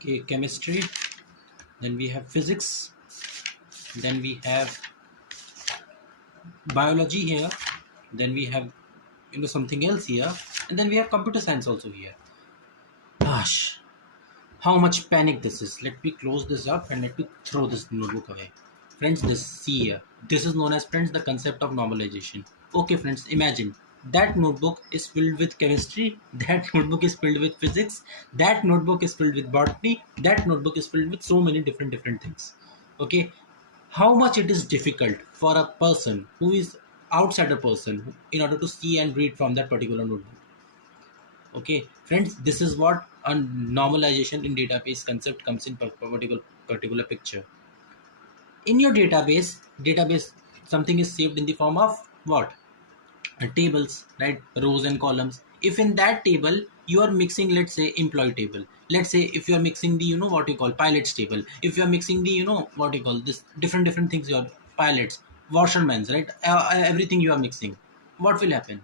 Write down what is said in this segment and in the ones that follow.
Okay, chemistry, then we have physics, then we have biology here, then we have something else here, and then we have computer science also here. Gosh, how much panic this is. Let me close this up and let me throw this notebook away. Friends, this see here, this is known as, friends, the concept of normalization. Okay friends, imagine that notebook is filled with chemistry, that notebook is filled with physics, that notebook is filled with botany, that notebook is filled with so many different things. Okay, how much it is difficult for a person who is outsider person in order to see and read from that particular notebook. Okay friends, this is what a normalization in database concept comes in particular picture. In your database something is saved in the form of what? Tables, right? Rows and columns. If in that table you are mixing, let's say, employee table, let's say if you are mixing the what you call pilots table, if you are mixing the what you call this different things, your pilots, washermen's, right? Everything you are mixing, what will happen?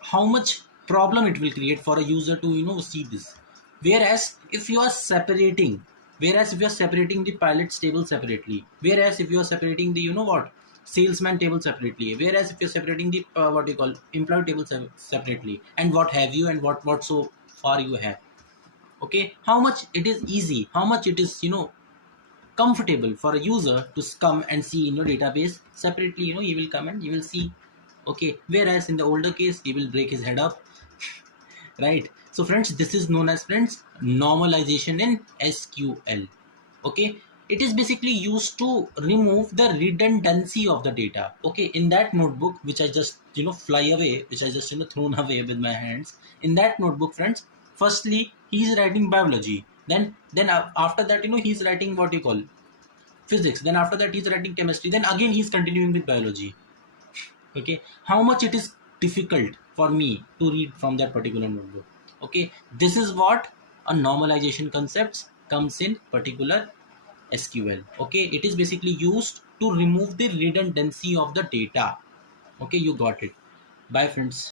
How much problem it will create for a user to see this. Whereas if you are separating the pilots table separately, whereas if you are separating the what, salesman table separately, whereas if you're separating the what you call employee table separately, and what have you, and what so far you have. Okay, how much it is easy, how much it is comfortable for a user to come and see in your database separately. You will come and you will see. Okay, whereas in the older case he will break his head up, right? So friends, this is known as, friends, normalization in SQL. Okay, it is basically used to remove the redundancy of the data. Okay, in that notebook which I just fly away, which I just thrown away with my hands, in that notebook, friends, firstly he is writing biology, then after that he's writing what you call physics, then after that he's writing chemistry, then again he's continuing with biology. Okay, how much it is difficult for me to read from that particular notebook. Okay, this is what a normalization concepts comes in particular SQL. Okay, it is basically used to remove the redundancy of the data. Okay, you got it. Bye friends.